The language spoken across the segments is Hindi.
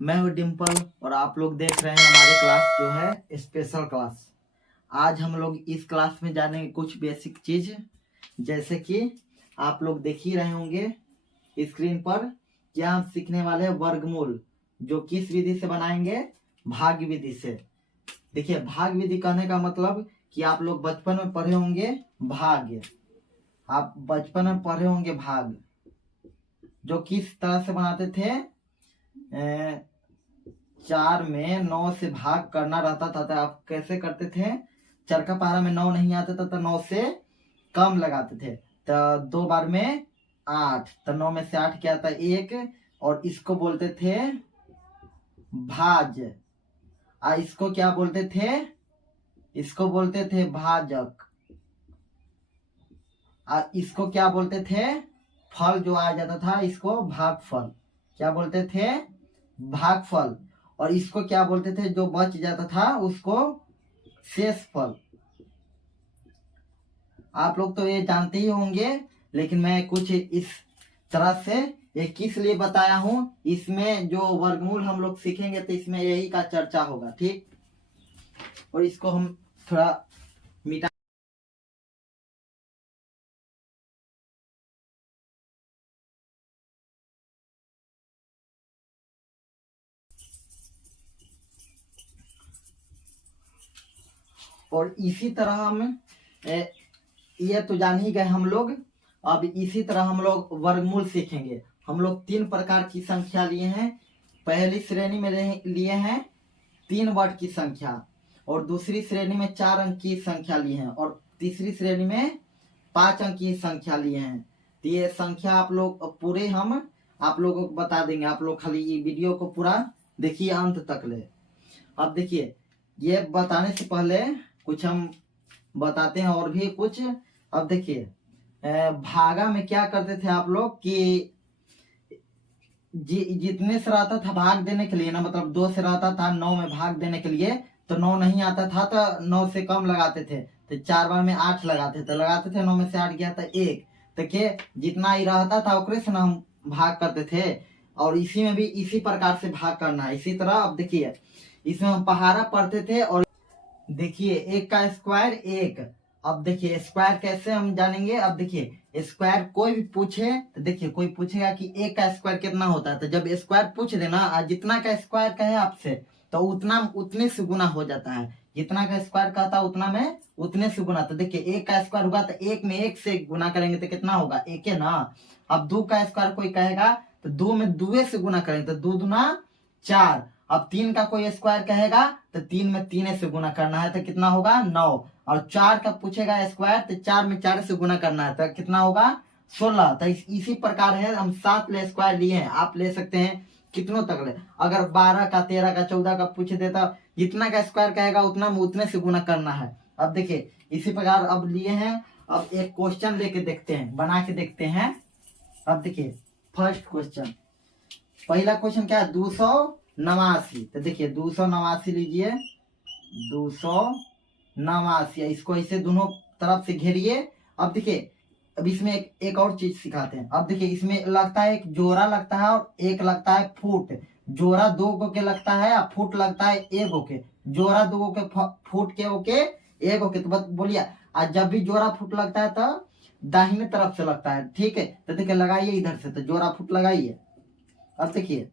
मैं हूँ डिम्पल और आप लोग देख रहे हैं हमारे क्लास जो है स्पेशल क्लास। आज हम लोग इस क्लास में जानेंगे कुछ बेसिक चीज, जैसे कि आप लोग देख ही रहे होंगे स्क्रीन पर क्या हम सीखने वाले हैं वर्गमूल, जो किस विधि से बनाएंगे, भाग विधि से। देखिए, भाग विधि कहने का मतलब कि आप लोग बचपन में पढ़े होंगे भाग, आप बचपन में पढ़े होंगे भाग जो किस तरह से बनाते थे। 4 में 9 से भाग करना रहता था तो आप कैसे करते थे, चरखा पहाड़ा में 9 नहीं आता था तो 9 से कम लगाते थे, तो 2 बार में 8, तो 9 में से 8 क्या आता है 1, और इसको बोलते थे भाज। इसको क्या बोलते थे, इसको बोलते थे भाजक। इसको क्या बोलते थे, फल जो आ जाता था इसको भागफल, क्या बोलते थे भागफल। और इसको क्या बोलते थे, जो बच जाता था उसको शेषफल। आप लोग तो ये जानते ही होंगे, लेकिन मैं कुछ इस तरह से ये किस लिए बताया हूं, इसमें जो वर्गमूल हम लोग सीखेंगे तो इसमें यही का चर्चा होगा, ठीक। और इसको हम थोड़ा मिटा और इसी तरह हम ये तो जान ही गए हम लोग। अब इसी तरह हम लोग वर्गमूल सीखेंगे। हम लोग 3 प्रकार की संख्या लिए हैं। पहली श्रेणी में लिए हैं 3 वर्ड की संख्या, और दूसरी श्रेणी में 4 अंक की संख्या लिए हैं, और तीसरी श्रेणी में 5 अंक की संख्या लिए हैं। तो ये संख्या आप लोग पूरे हम आप लोगों को बता देंगे। आप लोग खाली ये वीडियो को पूरा देखिए अंत तक ले। अब देखिए, ये बताने से पहले कुछ हम बताते हैं और भी कुछ। अब देखिए, भागा में क्या करते थे आप लोग कि जितने से रहता था भाग देने के लिए ना, मतलब 2 से रहता था 9 में भाग देने के लिए, तो 9 नहीं आता था तो 9 से कम लगाते थे, तो 4 बार में 8 लगाते थे, 9 में से 8 गया था 1, तो के जितना ही रहता था उकरे से ना हम भाग करते थे। और इसी में भी इसी प्रकार से भाग करना है। इसी तरह अब देखिए, इसमें हम पहाड़ा पढ़ते थे। और देखिए 1 का स्क्वायर 1। अब देखिए स्क्वायर कैसे हम जानेंगे। अब देखिए स्क्वायर कोई भी पूछे तो देखिए, कोई पूछेगा कि 1 का स्क्वायर कितना होता है, तो जब स्क्वायर पूछ देना, जितना का स्क्वायर कहे आपसे तो उतना उतने से गुना हो जाता है। जितना का स्क्वायर कहता उतना में उतने से गुना। तो देखिए 1 का स्क्वायर होगा तो 1 में 1 से गुना करेंगे तो कितना होगा 1 है ना। अब 2 का स्क्वायर कोई कहेगा तो 2 में 2 से गुना करेंगे तो 2 दूना 4। अब 3 का कोई स्क्वायर कहेगा तो 3 में 3 से गुना करना है तो कितना होगा 9। और 4 का पूछेगा स्क्वायर तो 4 में 4 से गुना करना है तो कितना होगा 16। तो इसी प्रकार है, हम 7 ले स्क्वायर लिए हैं, आप ले सकते हैं कितनों तक ले। अगर 12 का 13 का 14 का पूछ देता, जितना का स्क्वायर कहेगा उतना में उतने से गुना करना है। अब देखिए इसी प्रकार अब लिए हैं। अब एक क्वेश्चन लेके देखते हैं, बना के देखते हैं। अब देखिए फर्स्ट क्वेश्चन, पहला क्वेश्चन क्या है 289। तो देखिए 289 लीजिए, 289, इसको ऐसे दोनों तरफ से घेरिए। अब देखिए, अब इसमें एक और चीज सिखाते हैं। अब देखिए इसमें लगता है एक जोड़ा लगता है और एक लगता है फुट। जोड़ा 2 गो के लगता है और फुट लगता है 1 गो के। जोड़ा 2 गो के, फुट के ओके 1 गो के। तो बोलिए, आज जब भी जोड़ा फुट लगता है तो दाहिने तरफ से लगता है, ठीक है। तो देखिए लगाइए इधर से, तो जोड़ा फुट लगाइए। अब देखिए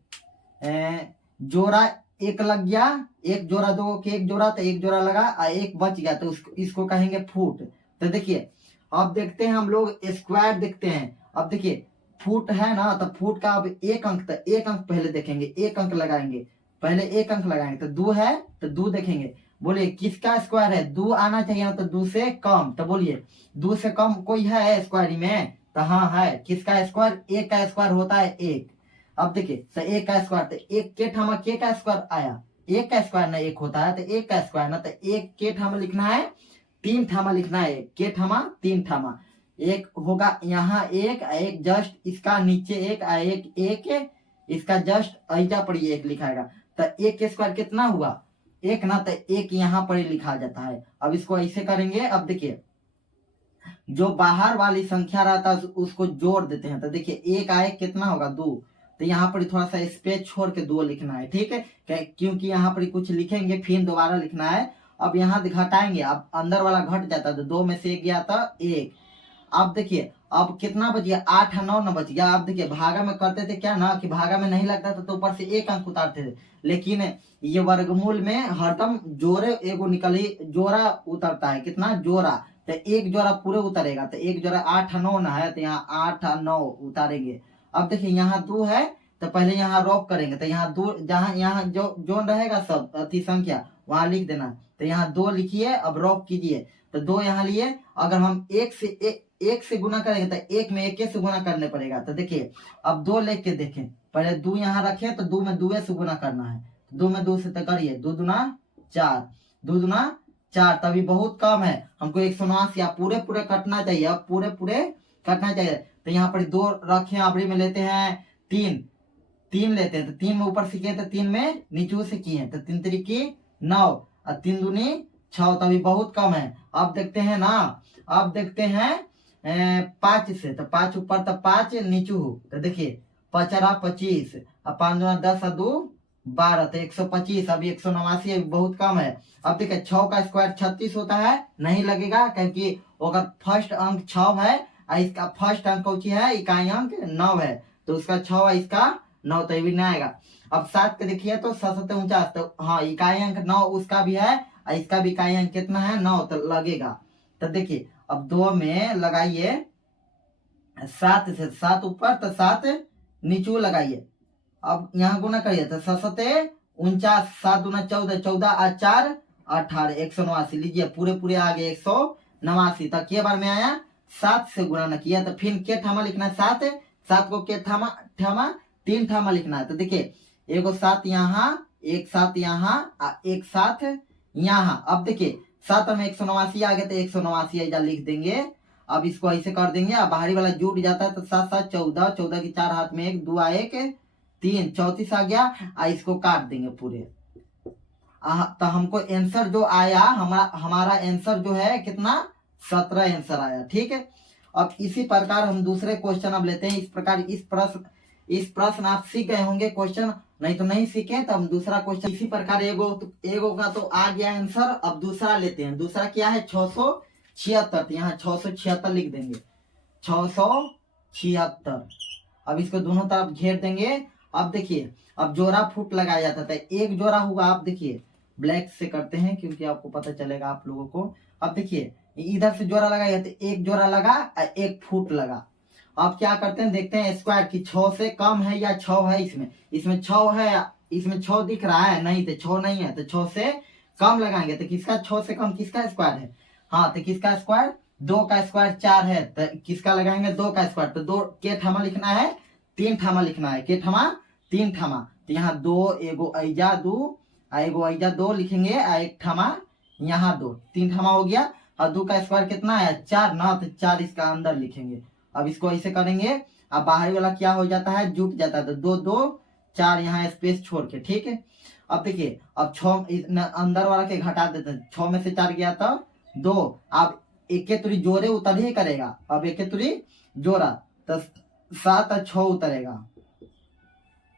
जोड़ा 1 लग गया, एक जोड़ा 2 के, एक जोड़ा तो एक जोड़ा लगा और एक बच गया, तो इसको कहेंगे फुट। तो देखिए अब देखते हैं हम लोग स्क्वायर देखते हैं। अब देखिए फुट है ना, तो फुट का अब 1 अंक, तो 1 अंक पहले देखेंगे, 1 अंक लगाएंगे, पहले 1 अंक लगाएंगे। तो 2 है तो 2 देखेंगे। बोलिए किसका स्क्वायर है, 2 आना चाहिए ना, तो 2 से कम। तो बोलिए 2 से कम कोई है स्क्वायर में, तो हाँ है। किसका स्क्वायर, 1 का स्क्वायर होता है 1। अब देखिए तो 1 का स्क्वायर, तो 1 के ठामा के का स्क्वायर आया, 1 का स्क्वायर ना 1 होता है, तो 1 का स्क्वायर ना, तो 1 के ठामा लिखना है, 3 ठामा लिखना है, के ठामा 3 ठामा। 1 होगा यहाँ 1 जस्ट इसका नीचे 1 इसका जस्ट ऐजा पर 1 लिखाएगा। तो 1 के स्क्वायर कितना हुआ 1 ना, तो 1 यहाँ पर लिखा जाता है। अब इसको ऐसे करेंगे। अब देखिए जो बाहर वाली संख्या रहता है उसको जोड़ देते हैं। तो देखिए 1 कितना होगा 2, तो यहाँ पर थोड़ा सा स्पेस छोड़ के 2 लिखना है, ठीक है, क्योंकि यहाँ पर कुछ लिखेंगे फिर दोबारा लिखना है। अब यहाँ घटाएंगे, अब अंदर वाला घट जाता है तो 2 में से 1 गया था 1। अब देखिए अब कितना बच गया, 8 9 न बच गया। अब देखिए भागा में करते थे क्या ना कि भागा में नहीं लगता था तो ऊपर से 1 अंक उतारते थे, लेकिन ये वर्गमूल में हरदम जोरे एगो निकली जोरा उतरता है, कितना जोरा, तो 1 जोरा पूरे उतरेगा, तो 1 जोरा 8 9 न है, तो यहाँ 8 9 उतारेंगे। अब देखिए यहाँ 2 है तो पहले यहाँ रॉप करेंगे, तो यहाँ 2 जहाँ यहाँ जो रहेगा सब अति संख्या वहां लिख देना, तो यहाँ 2 लिखिए। अब रॉप कीजिए तो 2 यहाँ लिए। अगर हम 1 से गुना करेंगे तो 1 में 1 से गुना करने पड़ेगा। तो देखिए अब 2 लेख के देखें, पहले 2 यहाँ रखे तो 2 में 2 से गुना करना है, 2 में 2 से तो करिए, 2 दूना 4, 2 दूना 4, तभी बहुत कम है, हमको 179 या पूरे कटना चाहिए, अब पूरे कटना चाहिए। तो यहाँ पर 2 रखे, आबरी में लेते हैं 3 लेते हैं, तो 3 में ऊपर से किए तो 3 में नीचे से किए, तो 3 3 9 और 3 दूनी 6, तभी बहुत कम है। अब देखते हैं ना, अब देखते हैं 5 से, तो 5 ऊपर तो 5 नीचू, तो देखिए 5 25 और 5 दूना 10 और 2 12, तो 125, अभी 189 अभी बहुत कम है। अब देखिए 6 का स्क्वायर 36 होता है, नहीं लगेगा क्योंकि अगर फर्स्ट अंक 6 है और इसका फर्स्ट अंक कौची है, इकाई अंक 9 है, तो उसका 6 है इसका 9, तो ये भी नहीं आएगा। अब 7 के देखिए तो 7 49, तो हाँ इकाई अंक 9 उसका भी है और इसका भी इकाई अंक कितना है 9, तो लगेगा। तो देखिए अब 2 में लगाइए 7 से, 7 ऊपर तो 7 नीचू लगाइए। अब यहाँ गुना करिए तो 7 49, 7 दूना 14, 14 और 4 18, 189 लीजिए, पूरे आगे 189 तक के बार में आया। 7 से गुना न किया तो फिर के ठामा लिखना है 7 को के ठामा 3 ठामा लिखना है। तो देखिए एगो 7 यहाँ, एक 7 यहाँ और एक 7 यहाँ। अब देखिए 7 में 189 आ गया तो 189 ऐसा लिख देंगे। अब इसको ऐसे कर देंगे, अब बाहरी वाला जुट जाता है तो 7 7 14, 14 की 4 हाथ में 1 2 1 3 34 आ गया, और इसको काट देंगे पूरे। तो हमको आंसर जो आया, हमारा आंसर जो है कितना, 17 आंसर आया, ठीक है। अब इसी प्रकार हम दूसरे क्वेश्चन अब लेते हैं। इस प्रकार इस प्रश्न आप सीख गए होंगे क्वेश्चन, नहीं तो नहीं सीखे तो हम दूसरा क्वेश्चन इसी प्रकार एगो का तो आ गया आंसर। अब दूसरा लेते हैं। दूसरा क्या है, 676, यहाँ 676 लिख देंगे, 676। अब इसको दोनों तरफ घेर देंगे। अब देखिए अब जोड़ा फुट लगाया जाता था, एक जोड़ा हुआ। आप देखिए ब्लैक से करते हैं क्योंकि आपको पता चलेगा आप लोगों को। अब देखिए इधर से जोड़ा लगाया तो एक जोड़ा लगा और 1 फुट लगा। अब क्या करते हैं, देखते हैं स्क्वायर की 6 से कम है या 6 है, इसमें 6 है, इसमें 6 दिख रहा है, नहीं तो 6 नहीं है, तो 6 से कम लगाएंगे। तो किसका 6 से कम किसका स्क्वायर है, हाँ तो किसका स्क्वायर, 2 का स्क्वायर 4 है, तो किसका लगाएंगे 2 का स्क्वायर। तो 2 के ठामा लिखना है, 3 ठामा लिखना है, के ठामा 3 ठामा। तो यहाँ 2 एगो ऐजा 2 एगो ऐजा 2 लिखेंगे, एक ठामा यहाँ 2, 3 ठामा हो गया। और 2 का स्क्वायर कितना है 4 ना, तो 4 इसका अंदर लिखेंगे। अब इसको ऐसे करेंगे, अब बाहरी वाला क्या हो जाता है, जुट जाता है, तो 2 2 4 यहाँ स्पेस छोड़ के, ठीक है। अब देखिए अब 6 अंदर वाला के घटा देते हैं, 6 में से 4 गया तो 2। अब एक के तुरी जोड़े उतर ही करेगा, अब एक के तुरी जोड़ा तो 7 और 6 उतरेगा।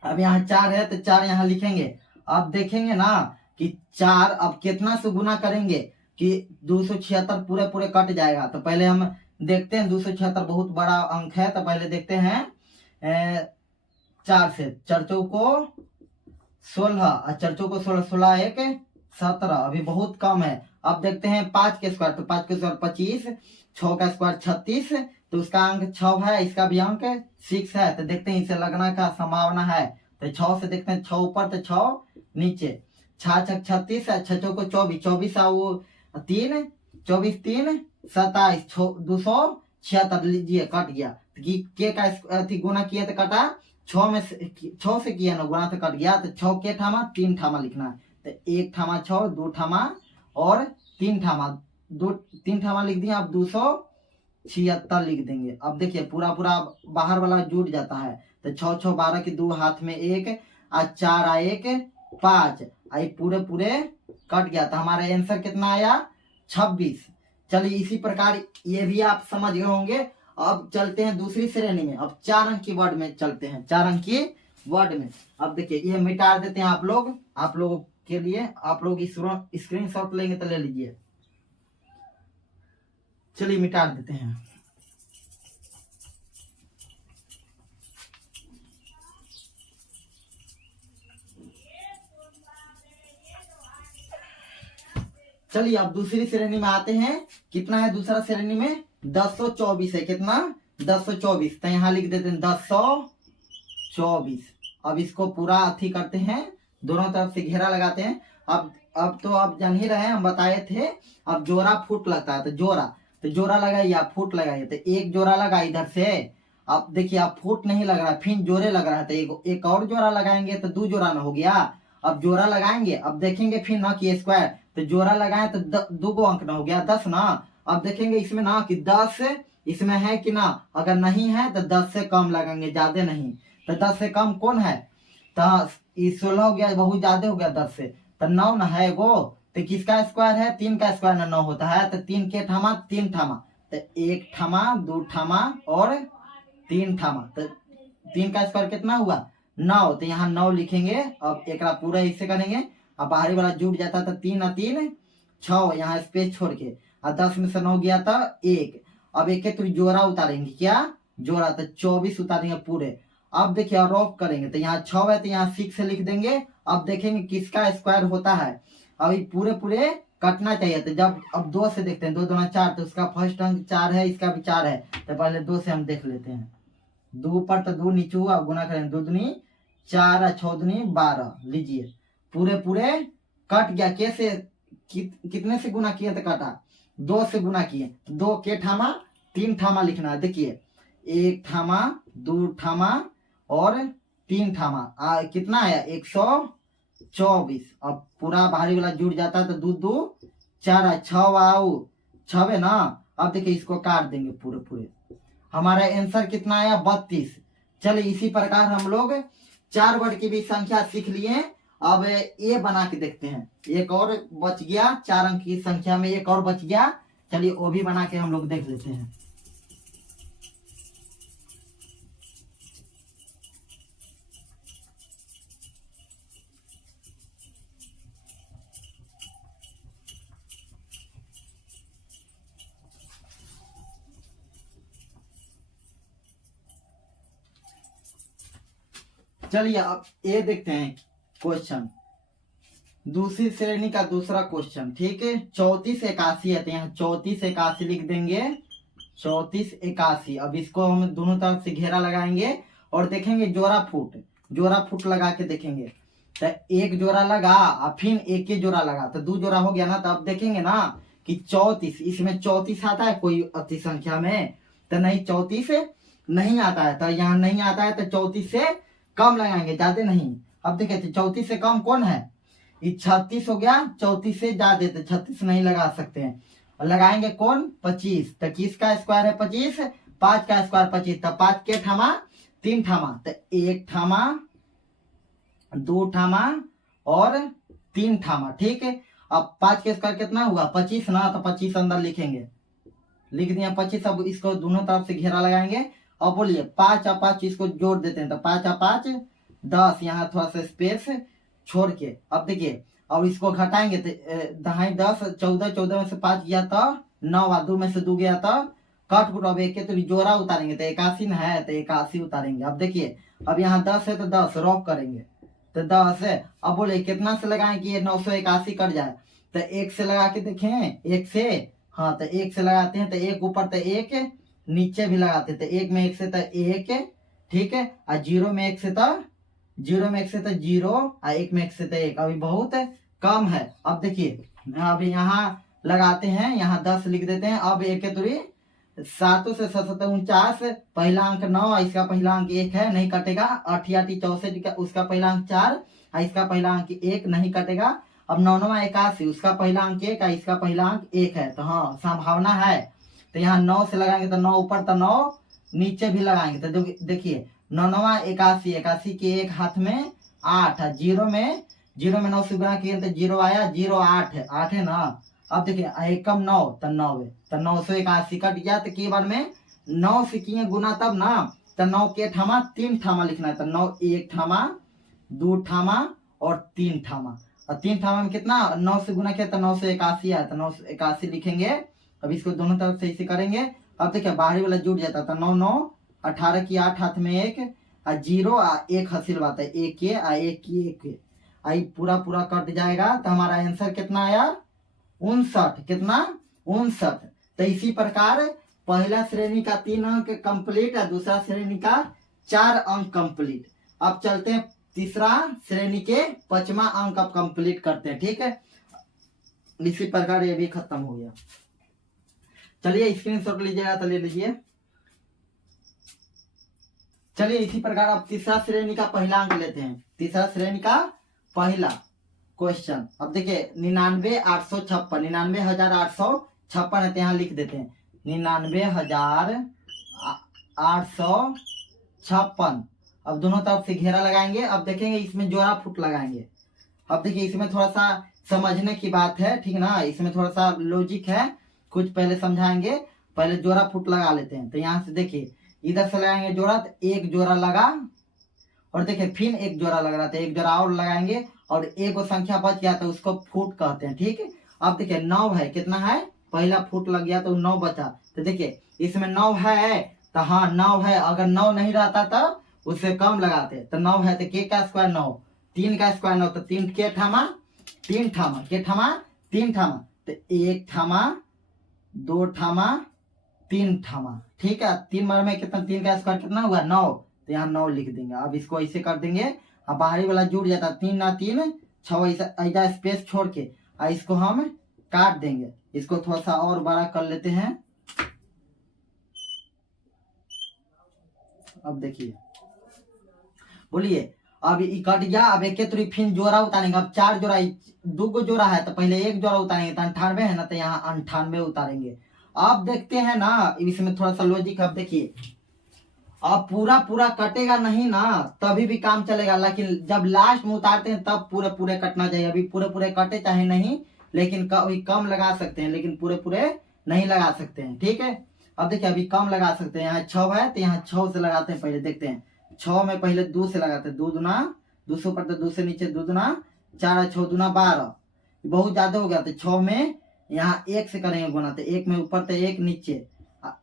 अब यहाँ 4 है तो 4 यहाँ लिखेंगे। अब देखेंगे ना कि 4 अब कितना से गुना करेंगे कि 276 पूरे कट जाएगा। तो पहले हम देखते हैं, 276 बहुत बड़ा अंक है, तो पहले देखते हैं 4 से, 4 चौको 16 और 4 चौको 16, 16 1 17, अभी बहुत कम है। अब देखते हैं 5 के स्क्वायर, तो 5 के स्क्वायर 25, 6 का स्क्वायर 36, तो उसका अंक 6 है, इसका भी अंक 6 है। तो देखते हैं इसे लगना का संभावना है। तो 6 से देखते हैं, 6 ऊपर तो 6 नीचे, 6 6 36, 6 चौको 24, 24 वो 3, 24 3 27, 276 लीजिए, कट गया। के का गुना किया तो कटा, 6 से किया ना गुना तो कट गया। तो 6 के ठामा 3 ठामा लिखना है, तो 1 ठामा 6, 2 ठामा और 3 ठामा, 3 ठामा लिख दिया। अब 276 लिख देंगे। अब देखिए पूरा बाहर वाला जुट जाता है, तो 6 6 12 की 2 हाथ में 1 और 4 आ 1 5, आई पूरे कट गया। तो हमारा आंसर कितना आया 26। चलिए इसी प्रकार ये भी आप समझ गए होंगे। अब चलते हैं दूसरी श्रेणी में, अब 4 अंक की वर्ड में चलते हैं। 4 अंक की वर्ड में। अब देखिए ये मिटा देते हैं आप लोगों के लिए। आप लोग स्क्रीनशॉट लेंगे तो ले लीजिए। चलिए मिटा देते हैं। चलिए अब दूसरी श्रेणी में आते हैं। कितना है दूसरा श्रेणी में? 1024 है। कितना? 1024। तो यहाँ लिख देते हैं 1024। अब इसको पूरा अथी करते हैं, दोनों तरफ से घेरा लगाते हैं। अब तो आप जान ही रहे हैं, हम बताए थे। अब जोड़ा फुट लगता है, तो जोड़ा लगाइए, आप फुट लगाइए। तो एक जोड़ा लगा इधर से। अब देखिए आप फुट नहीं लग रहा है, फिर जोड़े लग रहा है, तो एक और जोड़ा लगाएंगे तो 2 जोड़ा ना हो गया। अब जोड़ा लगाएंगे, अब देखेंगे फिर ना कि स्क्वायर, तो जोड़ा लगाए तो 2 अंक ना हो गया 10 ना। अब देखेंगे इसमें ना कि 10 इसमें है कि ना, अगर नहीं है तो 10 से कम लगाएंगे, ज्यादा नहीं। तो 10 से कम कौन है? तो 16 हो गया, बहुत ज्यादा हो गया 10 से। तो 9 ना है वो। तो किसका स्क्वायर है? 3 का स्क्वायर ना 9 होता है। तो 3 के ठामा 3 ठामा, तो 1 ठामा 2 ठामा और 3 ठामा। तो 3 का स्क्वायर कितना हुआ? 9। तो यहाँ 9 लिखेंगे। अब एक पूरा हिस्से करेंगे। अब बाहरी वाला जुट जाता था, 3 और 3 6, यहाँ स्पेस छोड़ के। और 10 में से 9 गया था 1। अब एक तो जोड़ा उतारेंगे, क्या जोड़ा? तो 24 उतारेंगे पूरे। अब देखिए और ऑफ करेंगे, तो यहाँ 6 है तो यहाँ 6 से लिख देंगे। अब देखेंगे किसका स्क्वायर होता है। अब ये पूरे कटना चाहिए। तो जब अब 2 से देखते हैं, 2 दूना 4, तो उसका फर्स्ट अंक 4 है, इसका भी 4 है। तो पहले 2 से हम देख लेते हैं। 2 पर तो 2 नीचे हुआ, गुना करेंगे 2 दूनी 4 और 6 दूनी 12। लीजिए पूरे कट गया। कैसे? कितने से गुना किए तो कटा? 2 से गुना किए। 2 के ठामा 3 ठामा लिखना है। देखिए 1 ठामा 2 ठामा और 3 ठामा। कितना आया? 124। अब पूरा बाहरी वाला जुड़ जाता है, तो 2 2 4 6 है ना। अब देखिए इसको काट देंगे पूरे। हमारा आंसर कितना आया? 32। चलिए इसी प्रकार हम लोग 4 वर्ड की भी संख्या सीख लिए। अब ये बना के देखते हैं। एक और बच गया, 4 अंक की संख्या में एक और बच गया। चलिए वो भी बना के हम लोग देख लेते हैं। चलिए अब ये देखते हैं क्वेश्चन, दूसरी श्रेणी का दूसरा क्वेश्चन। ठीक है, 34 81 है, तो यहाँ 34 81 लिख देंगे। 34 81। अब इसको हम दोनों तरफ से घेरा लगाएंगे और देखेंगे जोड़ा फुट लगा के देखेंगे। तो एक जोड़ा लगा और फिर एक ही जोड़ा लगा, तो 2 जोड़ा हो गया ना। तो अब देखेंगे ना कि 34, इसमें 34 आता है कोई अति संख्या में? तो नहीं, 34 नहीं आता है। तो यहाँ नहीं आता है, तो 34 से कम लगाएंगे, ज्यादा नहीं। अब देखिए 34 से कम कौन है? ये 36 हो गया। 34 से ज्यादा, तो 36 नहीं लगा सकते हैं। और लगाएंगे कौन? 25। तो किसका स्क्वायर है 25? 5 का स्क्वायर 25। तो 5 के ठामा 3 ठामा, तो 1 ठामा 2 ठामा और 3 ठामा। ठीक है, अब 5 के स्क्वायर कितना हुआ? 25 ना। तो 25 अंदर लिखेंगे, लिख दिया 25। अब इसको दोनों तरफ से घेरा लगाएंगे। अब बोलिए 5 और 5 इसको जोड़ देते हैं, तो 5 और 5 10, यहाँ थोड़ा सा स्पेस छोड़ के। अब देखिए अब इसको घटाएंगे, तो 10 14 में से 5 गया तो 9, 2 में से 2 गया तो कट कुट। अब एक तो जोड़ा उतारेंगे, तो 81 है, तो 81 उतारेंगे। अब देखिए अब यहाँ 10 है, तो 10 रॉफ करेंगे, तो 10 है। अब बोले कितना से लगाएं कि ये 981 कट जाए? तो 1 से लगा के देखें, 1 से। हाँ, तो 1 से लगाते हैं, तो 1 ऊपर, तो 1 नीचे भी लगाते हैं। तो 1 में 1 से तो 1, ठीक है। और 0 में 1 से तो 0 में 1 से तो 0, और 1 में 1 से तो 1। अभी बहुत कम है। अब देखिए अब यहाँ लगाते हैं, यहाँ 10 लिख देते हैं। अब 1 दूरी 7 से 7 49, पहला अंक 9, इसका पहला अंक 1 है, नहीं कटेगा। 8 8 64, उसका पहला अंक 4, इसका पहला अंक 1, नहीं कटेगा। अब 9 9 81, उसका पहला अंक 1, इसका पहला अंक 1 है, तो हाँ संभावना है। तो यहाँ 9 से लगाएंगे, तो 9 ऊपर, तो 9 नीचे भी लगाएंगे। तो देखिए 9 9 81, 81 के एक हाथ में 8, 0 में 9 से गुना किए तो 0 आया, 0 8 है ना। अब देखिए एकम 9, तो 9 है, तो 981 कट गया। तो के बार में 9 से किए गुना, तब ना तो 9 के ठामा 3 ठामा लिखना है। तो 9 1 ठामा 2 ठामा और 3 ठामा। और 3 ठामा में कितना 9 से गुना किया तो 981 आया। तो 981 लिखेंगे। अब इसको दोनों तरफ से इसे करेंगे। अब देखिए बाहरी वाला जुड़ जाता था। 9 9 18 की 8 हाथ में 1 और 0 1 हासिल बात है 1 के 1 की 1 आई पूरा पूरा कट जाएगा। तो हमारा आंसर कितना आया 59। कितना 59। तो इसी प्रकार पहला श्रेणी का 3 अंक कंप्लीट और दूसरा श्रेणी का 4 अंक कंप्लीट। अब चलते हैं तीसरा श्रेणी के 5वां अंक अब कंप्लीट करते हैं। ठीक है, इसी प्रकार ये भी खत्म हो गया। चलिए स्क्रीनशॉट लीजिएगा तो ले लीजिए। चलिए इसी प्रकार अब तीसरा श्रेणी का पहला अंक लेते हैं। तीसरा श्रेणी का पहला क्वेश्चन। अब देखिए 99,856 99,856 है तो यहाँ लिख देते हैं 99,856। अब दोनों तरफ से घेरा लगाएंगे। अब देखेंगे इसमें जोड़ा फुट लगाएंगे। अब देखिए इसमें थोड़ा सा समझने की बात है, ठीक ना, इसमें थोड़ा सा लॉजिक है, कुछ पहले समझाएंगे। पहले जोड़ा फुट लगा लेते हैं। तो यहाँ से देखिए इधर से लगाएंगे जोड़ा, तो एक जोड़ा लगा और देखिए फिर एक जोड़ा लग रहा था, एक जोड़ा और लगाएंगे और एक संख्या बच गया तो उसको फुट कहते हैं। ठीक है, अब देखिए 9 है, कितना है पहला फुट लग गया तो 9 बचा। तो देखिए इसमें 9 है तो हाँ 9 है। अगर 9 नहीं रहता तो उससे कम लगाते। तो 9 है तो के का स्क्वायर 9, 3 का स्क्वायर 9, तो 3 के ठामा 3 ठामा के ठामा 3 ठामा। तो 1 ठामा 2 ठामा 3 ठामा। ठीक है, 3 बार में कितना 3 का स्क्वायर कितना हुआ 9। तो यहाँ 9 लिख देंगे। अब इसको ऐसे कर देंगे। अब बाहरी वाला जुड़ जाता 3 ना 3 6 ऐसा स्पेस छोड़ के और इसको हम काट देंगे। इसको थोड़ा सा और बड़ा कर लेते हैं। अब देखिए बोलिए अब कट गया। अब एक फिर जोड़ा उतारेंगे। अब 4 जोड़ा 2 जोड़ा है तो पहले एक जोड़ा उतारेंगे तो 98 है ना, तो यहाँ 98 उतारेंगे। अब देखते हैं ना इसमें थोड़ा सा लॉजिक। अब देखिए अब पूरा पूरा कटेगा नहीं ना तभी भी काम चलेगा, लेकिन जब लास्ट में उतारते हैं तब पूरे पूरे कटना चाहिए। अभी पूरे पूरे कटे चाहे नहीं, लेकिन कभी कम लगा सकते हैं, लेकिन पूरे पूरे नहीं लगा सकते हैं। ठीक है, अब देखिए अभी कम लगा सकते हैं। यहाँ 6 है तो यहाँ 6 से लगाते हैं। पहले देखते हैं 6 में पहले 2 से लगाते हैं। 2 दूना 2 से ऊपर तो 2 से नीचे 2 दूना 4 6 दूना 12, बहुत ज्यादा हो गया। तो 6 में यहाँ 1 से करेंगे गुना, तो 1 में ऊपर तो 1 नीचे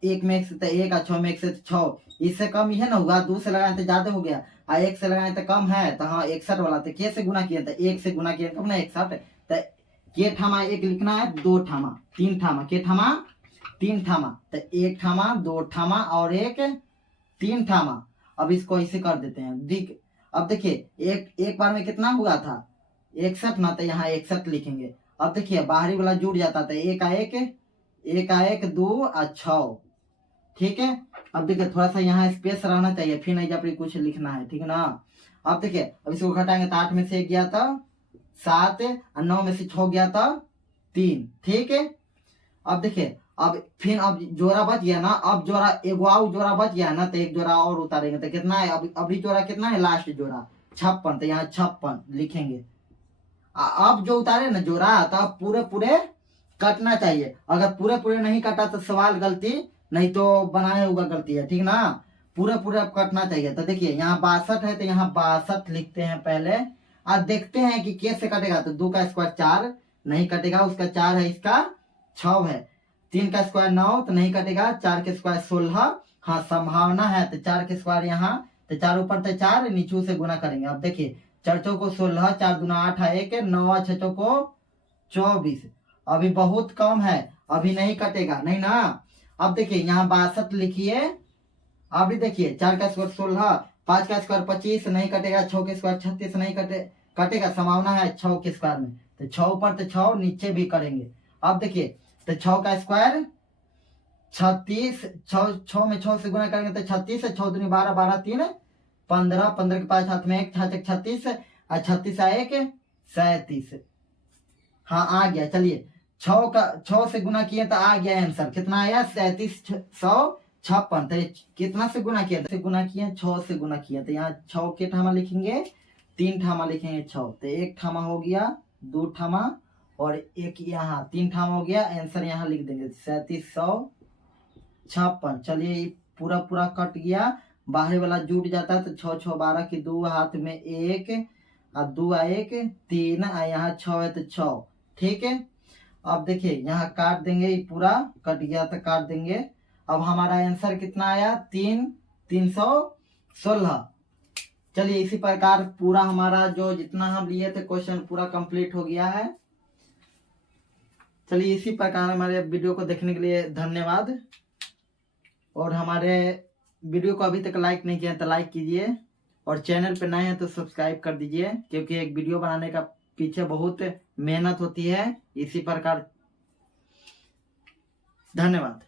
1 में 1 से तो 1 और 6 में 1 से 6, इससे कम ही है ना हुआ। 2 से लगाए तो ज्यादा हो गया और 1 से लगाए तो कम है। तो हाँ 61 वाला तो के से गुना किया था 1 से गुना किया तब ना 61। तो के ठामा 1 लिखना है 2 ठामा 3 ठामा के ठामा 3 ठामा। तो 1 ठामा 2 ठामा और 1 3 ठामा। अब इसको ऐसे कर देते हैं। अब देखिए एक बार में कितना हुआ था 61 ना, तो यहाँ 61 लिखेंगे। अब देखिए बाहरी वाला जुड़ जाता था 1 का 1 2 और 6। ठीक है, अब देखिए थोड़ा सा यहाँ स्पेस रहना चाहिए, फिर नहीं जब कुछ लिखना है। ठीक है ना, अब देखिए अब इसको घटाएंगे तो 8 में से 1 गया था 7 और 9 में से 6 गया था 3। ठीक है, अब देखिए अब फिर अब जोड़ा बच गया ना। अब जोड़ा एक जोड़ा बच गया ना, तो एक जोड़ा और उतारेंगे तो कितना है अभी जोड़ा कितना है लास्ट जोड़ा 56। तो यहाँ 56 लिखेंगे। अब जो उतारे ना जोड़ा तो अब पूरे पूरे कटना चाहिए। अगर पूरे पूरे नहीं कटा तो सवाल गलती, नहीं तो बनाया हुआ गलती है। ठीक ना, पूरे पूरे कटना चाहिए। तो देखिए यहाँ 62 है तो यहाँ 62 लिखते हैं पहले और देखते हैं कि कैसे कटेगा। तो 2 का स्क्वायर 4 नहीं कटेगा, उसका 4 है, इसका 6 है। 3 का स्क्वायर 9 तो नहीं कटेगा, 4 के स्क्वायर 16 हाँ संभावना है। तो 4 के स्क्वायर यहाँ तो 4 ऊपर तो 4 नीचे से गुना करेंगे। अब देखिए 4 चौको 16 4 दूना 8 है 1 9 6 चौको 24। अभी बहुत कम है, अभी नहीं कटेगा नहीं ना। अब देखिए यहाँ 62 लिखिए। अभी देखिए 4 का स्क्वायर 16 5 का स्क्वायर 25 नहीं कटेगा, 6 के स्क्वायर 36 नहीं कटेगा, संभावना है 6 के स्क्वायर में। तो 6 ऊपर तो 6 नीचे भी करेंगे। अब देखिए तो 6 का स्क्वायर 36 6 में 6 से गुना करेंगे तो 36 6 दूनी 12 12 3 15 15 के 5 हाथ में 1 36 और 36 1 37। हाँ आ गया। चलिए 6 से गुना किए तो आ गया आंसर कितना आया 3756। तो कितना से गुना किया से गुना किया 6 से गुना किया। तो यहाँ 6 के ठामा लिखेंगे 3 ठामा लिखेंगे 6। तो 1 ठामा हो गया 2 ठामा और 1 यहाँ 3 ठामा हो गया। आंसर यहाँ लिख देंगे 3756। चलिए पूरा पूरा कट गया। बाहर वाला जुट जाता है तो 6 6 12 की 2 हाथ में 1 और 2 1 3 और यहाँ 6 है तो 6। ठीक है, अब देखिए यहाँ काट देंगे, ये पूरा कट गया तो काट देंगे। अब हमारा आंसर कितना आया 316। चलिए इसी प्रकार पूरा हमारा जो जितना हम लिए थे क्वेश्चन पूरा कंप्लीट हो गया है। चलिए इसी प्रकार हमारे वीडियो को देखने के लिए धन्यवाद। और हमारे वीडियो को अभी तक लाइक नहीं किया तो लाइक कीजिए, और चैनल पे नए हैं तो सब्सक्राइब कर दीजिए, क्योंकि एक वीडियो बनाने का पीछे बहुत मेहनत होती है। इसी प्रकार धन्यवाद।